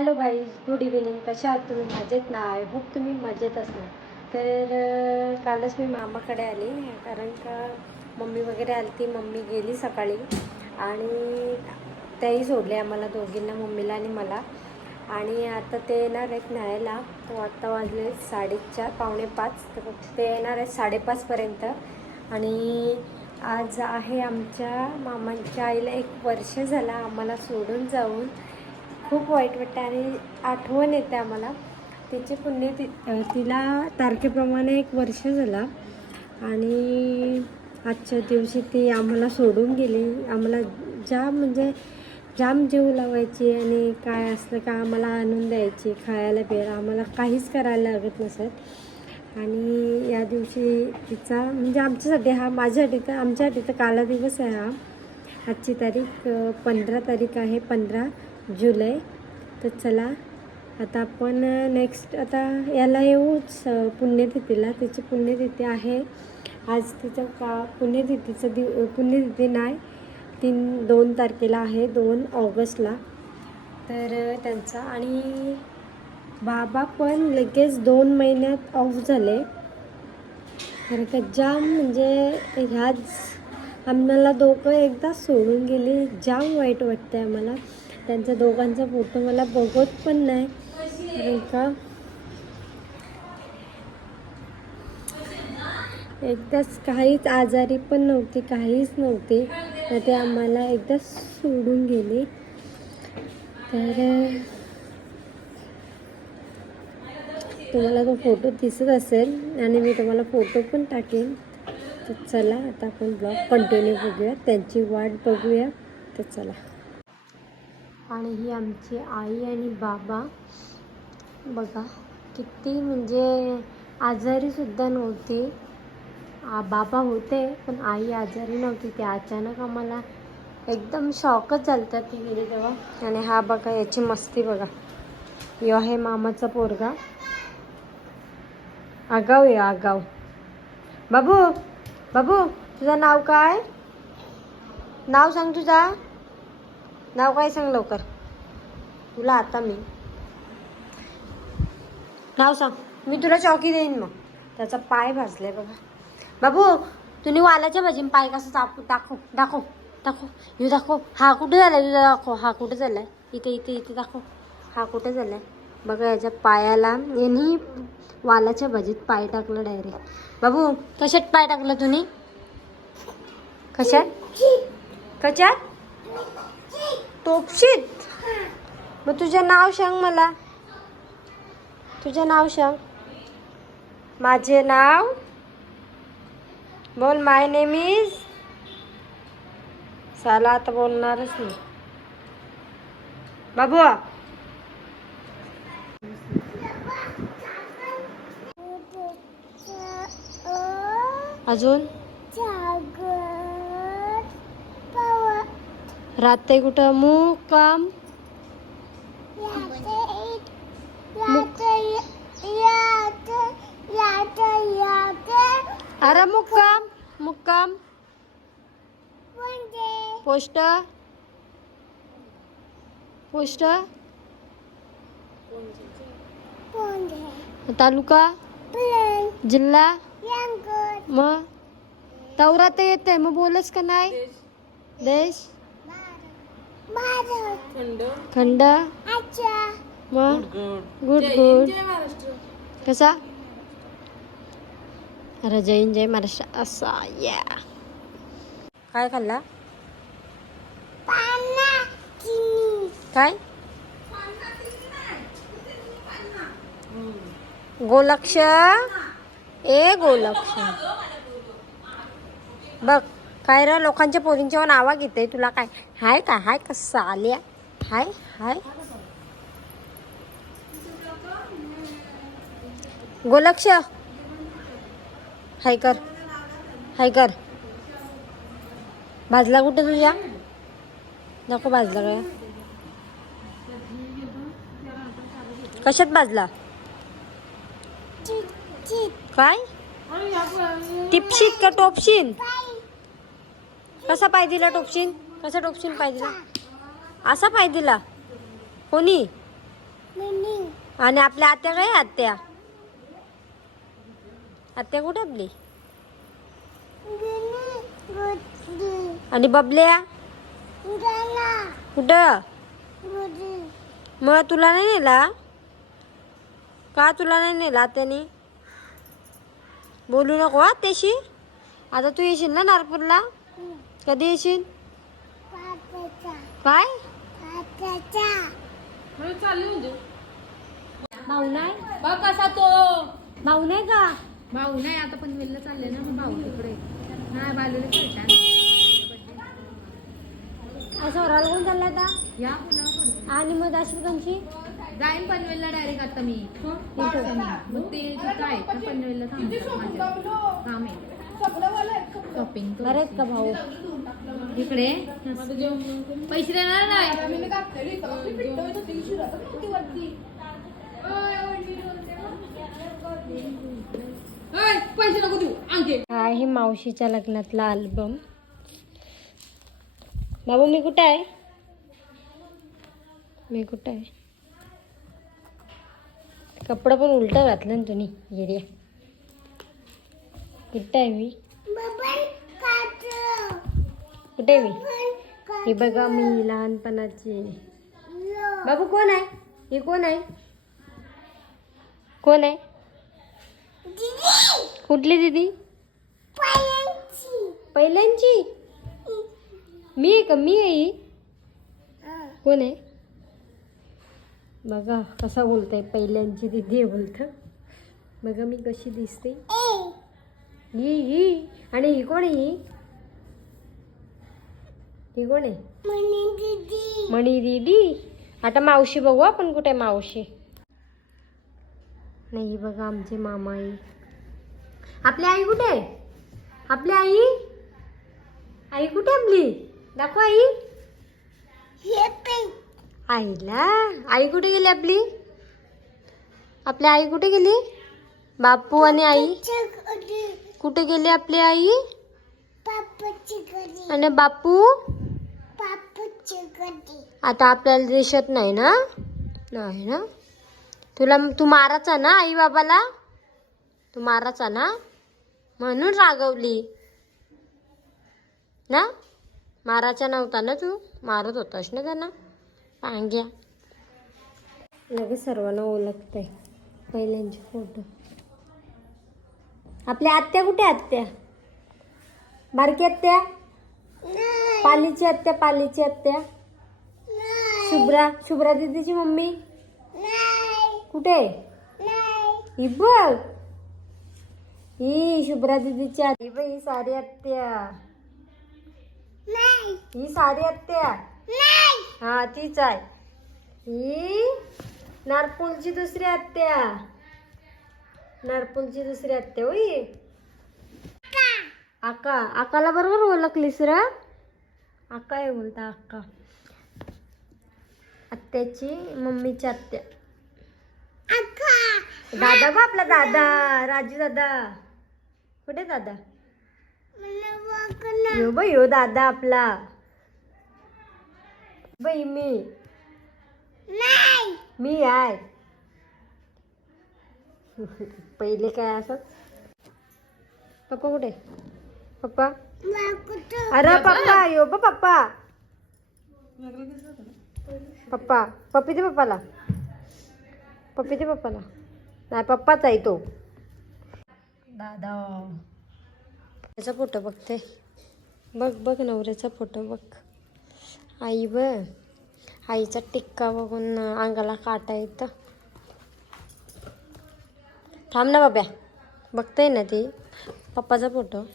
Hello भाई, good evening. कशा आहात तुम्ही? मजेत ना? आय होप तुम्ही मजेत असणार. तर कालच मी मामाकडे आली, कारण का मम्मी वगैरे आली ती. मम्मी गेली सकाळी आणि त्याही सोडले आम्हाला दोघींना, मम्मीला आणि मला. आणि आता ते येणार आहेत न्यायला. तो आत्ता वाजले 4:30 5:45. तर ते येणार आहेत 5:30पर्यंत. आणि आज आहे आमच्या मामांच्या आईला 1 वर्ष झाला आम्हाला सोडून जाऊन. खूप वाईट वाटतं आणि आठवण येते आम्हाला तिची. तिला तारखेप्रमाणे 1 वर्ष झाला आणि आजच्या दिवशी ती आम्हाला सोडून गेली. आम्हाला जाम जीव लावायची आणि काय असलं का आम्हाला आणून द्यायची, खायला प्यायला आम्हाला काहीच करायला लागत नसत. आणि या दिवशी तिचा आमच्यासाठी माझ्यासाठी तर आमच्यासाठी तर काला दिवस आहे हा. आजची तारीख 15 तारीख आहे, 15 जुलै. तर चला आता आपण नेक्स्ट आता याला येऊच पुण्यतिथीला. तिची पुण्यतिथी आहे आज. तिचं पुण्यतिथी नाही, 2 तारखेला आहे, 2 ऑगस्टला. तर त्यांचा आणि बाबा पण लगेच 2 महिन्यात ऑफ झाले. कारण का जाम ह्याच आम्हाला दोघं एकदा सोडून गेले. जाम वाईट वाटतं आम्हाला. त्यांच्या दोघांचा फोटो मला बघत पण नाही, कारण का एकदाच काहीच आजारी पण नव्हती, काहीच नव्हती, तर ते आम्हाला एकदा सोडून गेले. तर तुम्हाला तो फोटो दिसत असेल आणि मी तुम्हाला फोटो पण टाकेन. तर चला आता आपण ब्लॉग कंटिन्यू बघूया, त्यांची वाट बघूया. तर चला. आणि ही आमची आई आणि बाबा बघा किती आजारीसुद्धा नव्हते. बाबा होते पण आई आजारी नव्हती. ते अचानक आम्हाला एकदम शॉकच झालता ती गेली तेव्हा. आणि हा बघा याची मस्ती बघा. यो आहे मामाचा पोरगा. आगाव आहे आगाव. बाबू बाबू तुझं नाव काय? नाव सांग, तुझा नाव काय सांग लवकर. तुला आता मी नाव सांग, मी तुला चॉकी देईन. मग त्याचा पाय भाजले बघा. बाबू तुम्ही वालाच्या भाजी पाय कसं दाखव दाखव दाखव. यू दाखव. हा कुठे झालाय तुझा? दाखव. हा कुठे झालाय? इथे इथे इथे दाखव. हा कुठे झालाय बघा. याच्या पायाला यांनी वालाच्या भाजीत पाय टाकलं डायरेक्ट. बाबू कशात पाय टाकलं तुम्ही? कशात? टोपशीत? मग तुझं नाव सांग मला. तुझं नाव सांग. माझे नाव बोल. माय नेम इज. साला आता बोलणारच नाही बाबू. अजून राहते कुठं? मुक्काम. अरे मुक्काम मुक्काम. Post post. तालुका जिल्हा. मग तवरा तर येते मग बोलच का नाही? देश खंड. मग गुड गुड. कसा? अरे जय जय महाराष्ट्र असा. या काय खाल्ला? काय? गोलक्ष. ए गोलक्ष बघ काय रे, लोकांच्या पोरींच्या नावा घेते तुला काय? हाय का? हाय कसा आल्या? हाय हाय गोलक्ष. हाय कर, हाय कर. भाजला कुठे तुझ्या? नको भाजला काय? कशात भाजला? काय? टिपशीत का टोपशीन? कसा पाय दिला टोपशीन? कसा टोपशीन पाय दिला? असा पाय दिला कोणी? आणि आपल्या आत्या काय आत्या आत्या कुठे आपली आणि बबल्या कुठं मग तुला नाही नेला का तुला नाही नेला त्याने बोलू नको त्याशी आता तू येशील ना नागपूरला कधी येशील काय भाऊ नाही बघ कसा तो भाऊ नाही का भाऊ नाही आता पनवेलला चालले ना मग भाऊ तिकडे नाही बालूला खेळता असं ओराला कोण चालला आता या पुन्हा आणि मग दाशीलगंजची जाईन पनवेलला डायरेक्ट आता मी मग ते तिथं आहे का पनवेलला थांबतात माझं काम आहे शॉपिंग बरे आहेत का भाऊ इकडे पैसे देणार नाही पैसे नको देऊ अंके हा आहे मावशीच्या लग्नातला अल्बम बाबू मी कुठे आहे मी कुठे आहे कपडा पण उलटा घातलं ना तुम्ही येड्या कुठे आहे मी कुठे आहे मी हे बघा मी लहानपणाची बाबू कोण आहे हे कोण आहे कोण आहे कुठली दीदी पहिल्यांची मी आहे का मी आहे ही? कोण आहे बघा कसा बोलताय पहिल्यांची दीदी बोलत बघा मी कशी दिसते ही आणि ही कोण आहे ही कोण आहे मणी दीदी आता मावशी बघू आपण कुठे मावशी नाही बघा आमचे मामा आई आपली आई कुठे आहे आपली आई कुठे आपली दाखव आई आईला आई कुठे गेली आपली आपली आई कुठे गेली बापू आणि आई कुठे गेली आपली आई आणि बापू आता आपल्याला दिसत नाही ना नाही ना तू मारायचा ना आई बाबाला तू मारायचा ना म्हणून रागवली ना मारायचा नव्हता ना तू मारत होतास ना त्यांना पांग्या लगेच सर्वांना ओळखतंय पहिल्यांचे फोटो आपल्या आत्या कुठे आत्या बारकी आत्या पालीची आत्या शुभ्रा दीदीची मम्मी कुठे ही बघ ही शुभ्रा दीदीची आत्या ही सारी आत्या ही सारी आत्या हा तीच आहे ही नारपूलची दुसरी आत्या होई आकाला बरोबर ओळखलीस रा आका आहे बोलता आका आत्याची मम्मीची आत्या दादा बा आपला दादा राजू दादा कुठे दादा यो बाई यो दादा आपला बाई मी आहे पहिले काय असं पप्पा कुठे पप्पा अरे पप्पा यो बा पप्पा पप्पी दे पप्पाला नाही पप्पाच आहे तो दादा त्याचा फोटो बघते बघ नवऱ्याचा फोटो बघ आई आईचा टिक्का बघून अंगाला काटा येतं थांब ना बाब्या बघताय ना ती पप्पाचा फोटो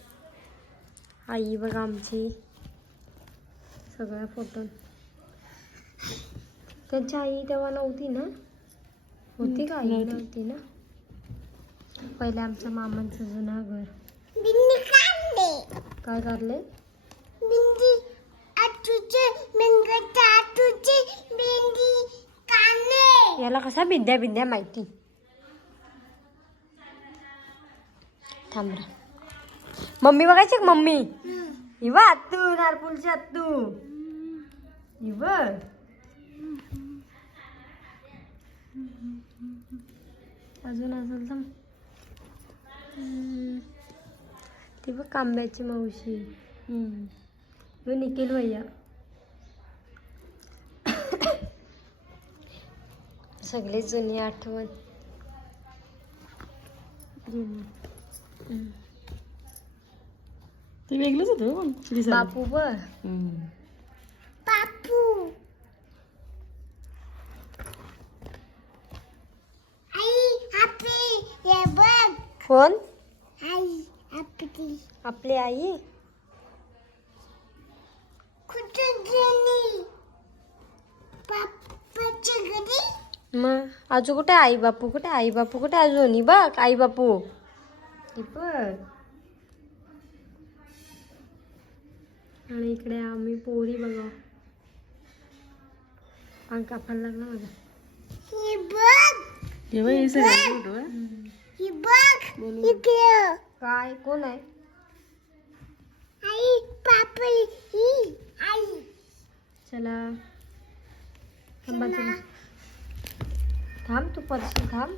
आई बघा आमची सगळ्या फोटो त्यांची आई तेव्हा नव्हती ना होती का आई नव्हती ना पहिले आमच्या मामांचं जुना घर काय काढले याला कसा बिंद्या माहिती थांबरा मम्मी बघायची का मम्मी इवा आत्तू नारपूलची आत्तू इव अजून असेल तर ती बघ कांब्याची मावशी. ह्यो निखिल भैया. सगळी जुनी आठवण. ते वेगळंच होतं बापू बघ. बापू कोण? आपली आई. मग आजू कुठे? आई बापू कुठे? आई बापू कुठे अजून? बघ आई बापू बघ. आणि इकडे आम्ही पोरी बघा. अंग कापायला लागला माझा. काय कोण आहे? चला थांबा चला. थांब तू परशी थांब.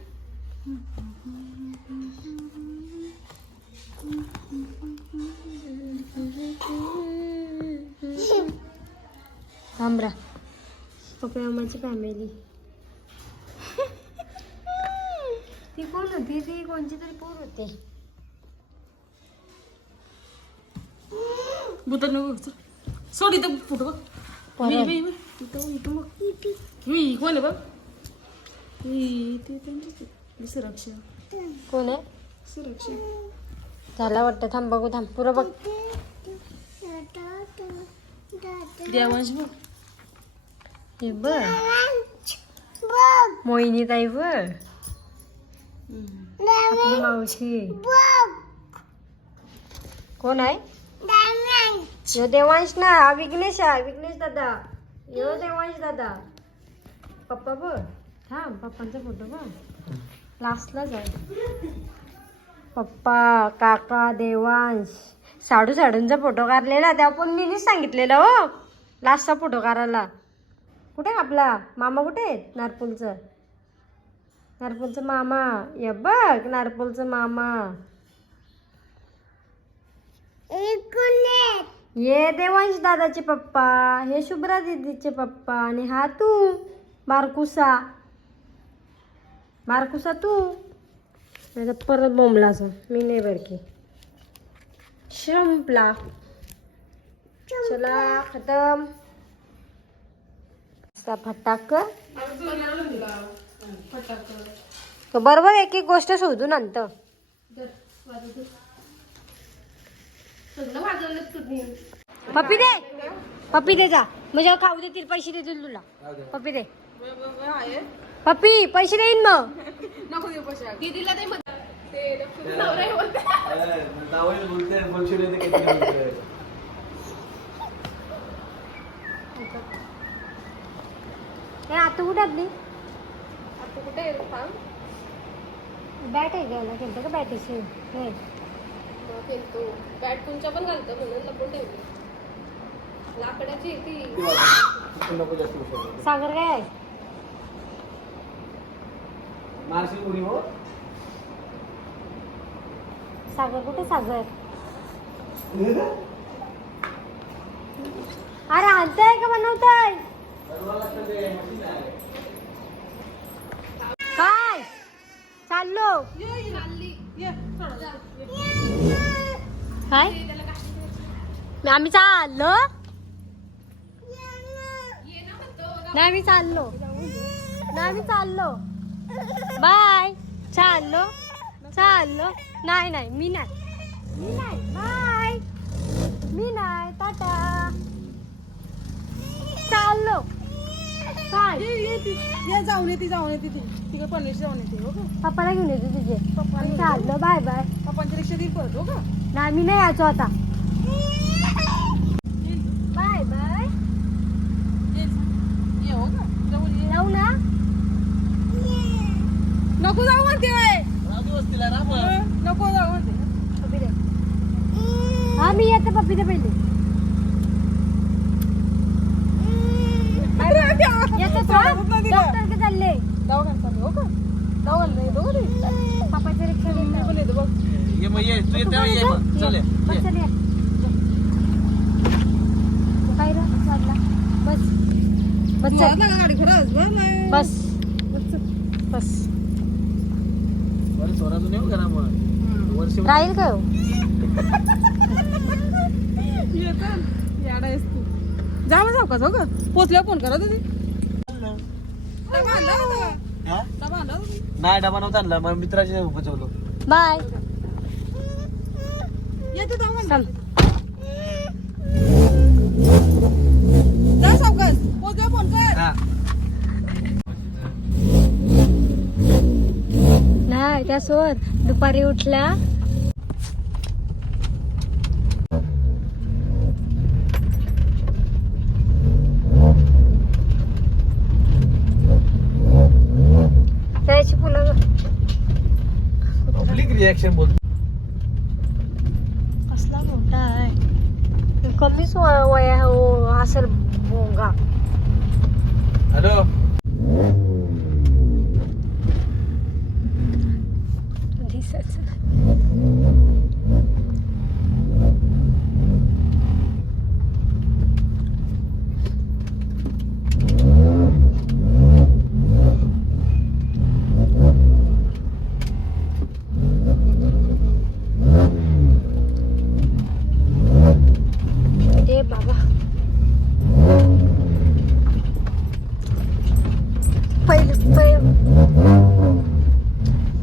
थांब रा. पप्पा मामाची फॅमिली. ती कोण होती? ती कोणची तरी पोर होती. भूतात नको सोड इथं फोटो बघ. कोण आहे बघ. सुरक्षा. कोण आहे? सुरक्षा झाला वाटतं. थांब बघू. थांब पुरं बघ. देवांश बघ. हे बघ मोहिनी ताई बघ. आपली मावशी. कोण आहे? यो देवांश ना. विघ्नेश आहे. विघ्नेश दादा. यो देवांश दादा. पप्पा बघ. थांब पप्पांचा फोटो बघ. लास्टला जाऊ. पप्पा काका देवांश. साडूंचा फोटो काढलेला तेव्हा पण मीच सांगितलेलं हो लास्टचा फोटो काढायला. कुठे आपला मामा कुठे आहेत? नारपूलचा मामा. ये बघ नारपूलचा मामा. ये देवांश दादाचे पप्पा. हे शुभ्रा दीदीचे पप्पा. आणि हा तू मार्कुसा तू. नाही तर परत बोंबलाच. मी नाही बरं की संपला. चला खतम. फटाक तो बरोबर एक एक गोष्ट शोधून आणत. पप्पी दे जा. म्हणजे खाऊ देतील. पैसे देतील तुला. पप्पी दे. पप्पी पैसे देईन मग. नको देऊ पैसे. दीदीला दे मग. आता कुठे आपली आता कुठे आहे थांब. बॅट आहे घ्यायला खेळतो का? बॅटीशी नाही फेकतो. बॅट तुमच्या पण घालतो म्हणून लपून ठेवली. लाकडाची ती. सागर काय आहे? सागर कुठे? सागर अरे आणताय का बनवताय? काय चाललो? काय आम्ही चाललो? नाही मी चाललो. बाय. चाललो. नाही मी नाही बाय. मी नाही. टाटा. चाललो. काय जाऊन येते तिकडे पनवेलची जाऊन येते हो का. पप्पाला घेऊन येते तुझे. चाललो. Bye bye. पप्पांच्या रिक्षा देईल परत हो का. नाही मी नाही यायचो आता. Bye bye. ये हो का. जाऊ ना. नको जाऊ म्हणते. नको जाऊ म्हणते. पप्पी दे. हा मी येते. पप्पी दे पहिले. येते डॉक्टर के चालले. दवाखान्यात चालू हो का दवाखान्यात येतो का ते पापाची रिक्षा मी घेतो. पण येतो बघ ये मग ये तू येते ये मग चल ये. बस चल ये. काय रे वाजला बस बस चल मारला का गाडी खरंच बस बस बरं सोरातून येऊ करा मग वर्ष राहील का हो? याडा आहेस तू जा मग सावकाश हो का पोचल्यावर फोन करा तुम्ही डबा आणला होता का? हा? डबा आणला होता? नाही डबा नव्हता आणला मग मित्राच्या उपजवलो बाय येते दवाखान्यात चल जा सावकाश पोचल्यावर फोन कर हा नाही त्यासोबत दुपारी उठल्या त्याची फुलं पब्लिक रिॲक्शन बोल कसला मोठा आहे कमीच वया हो असेल भोंगा हॅलो दिसच ए बाबा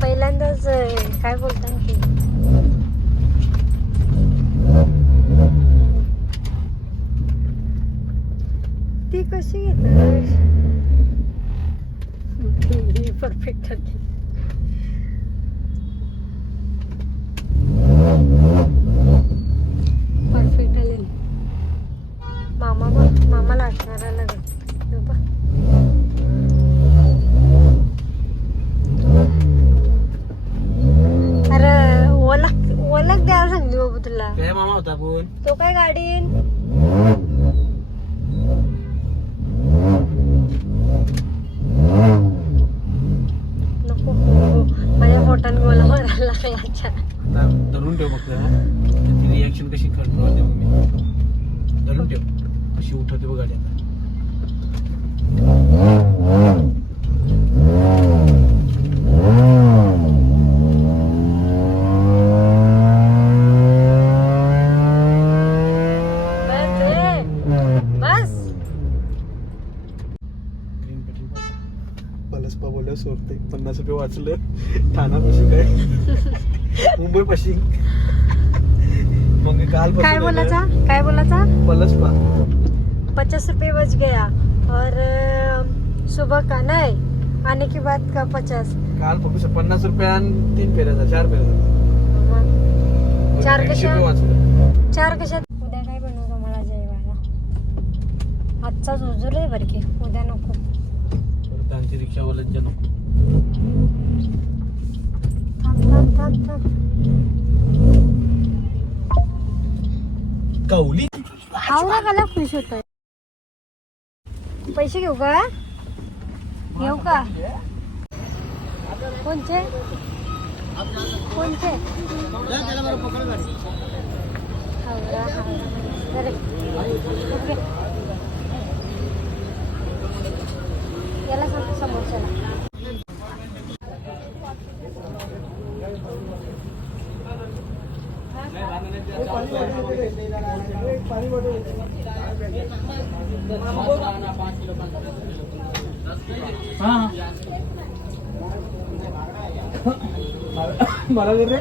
पहिल्यांदाच काय बोलता की ती कशी घेतली परफेक्ट आली परफेक्ट आली मामाला आठवणारा लागेल बा अरे ओळख द्यायला सांगली बाबू तुला काय मामा होता आपण तो काय गाडीन नको माझ्या पोटान गोला मारायला लागला अच्छा आता धरून ठेव फक्त त्याची रिॲक्शन कशी करतो मी धरून ठेव कशी उठवते बघ गाडी आता बस ग्रीन पेट्रोल पलसपा बोललं सोडते 50 रुपये वाचलं ठाण्यापाशी काय मुंबई पाशी मग काल काय बोलाचा पलसपा 50 रुपये बच गया और सुबह का नहीं आने की बात का 50 काल फक्त 50 रुपये आणि 3 फेऱ्याचा 4 फेऱ्याचा चार 80 कशा रुपये वाचलं 4 कशात उद्या काय बनवतो मला जेवायला आजचाच हुजूर आहे बरं की उद्या नको परत आमची रिक्षावाल्यांच्या नको थांब कौली आवरा मला खुश होतोय पैसे घेऊ का कोणचे आवरा अरे ओके याला सांगतो समोरच्याला मला दे रे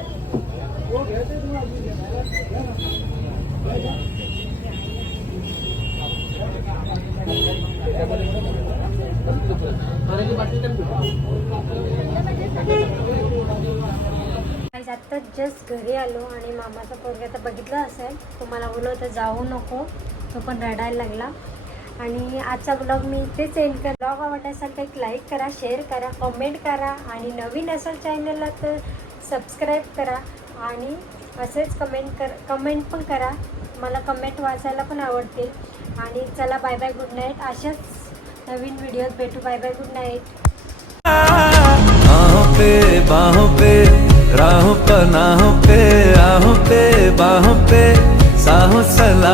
आता जस्ट घरी आलो आणि मामाचा पोरगा आता बघितलं असेल तुम्हाला बोललो होतं जाऊ नको तो पण रडायला लागला आणि आजचा ब्लॉग मी इथेच एंड कर ब्लॉग आवडला असेल तर एक लाईक करा शेअर करा कमेंट करा आणि नवीन असेल चॅनलला तर सबस्क्राईब करा आणि असेच कमेंट पण करा मला कमेंट वाचायला पण आवडतील आणि चला बाय बाय गुड नाईट अशाच नवीन व्हिडिओत भेटू बाय बाय गुड नाईट आहों पे बाहों पे राहों पनाहों पे, आहों पे बाहों पे साहों सलाह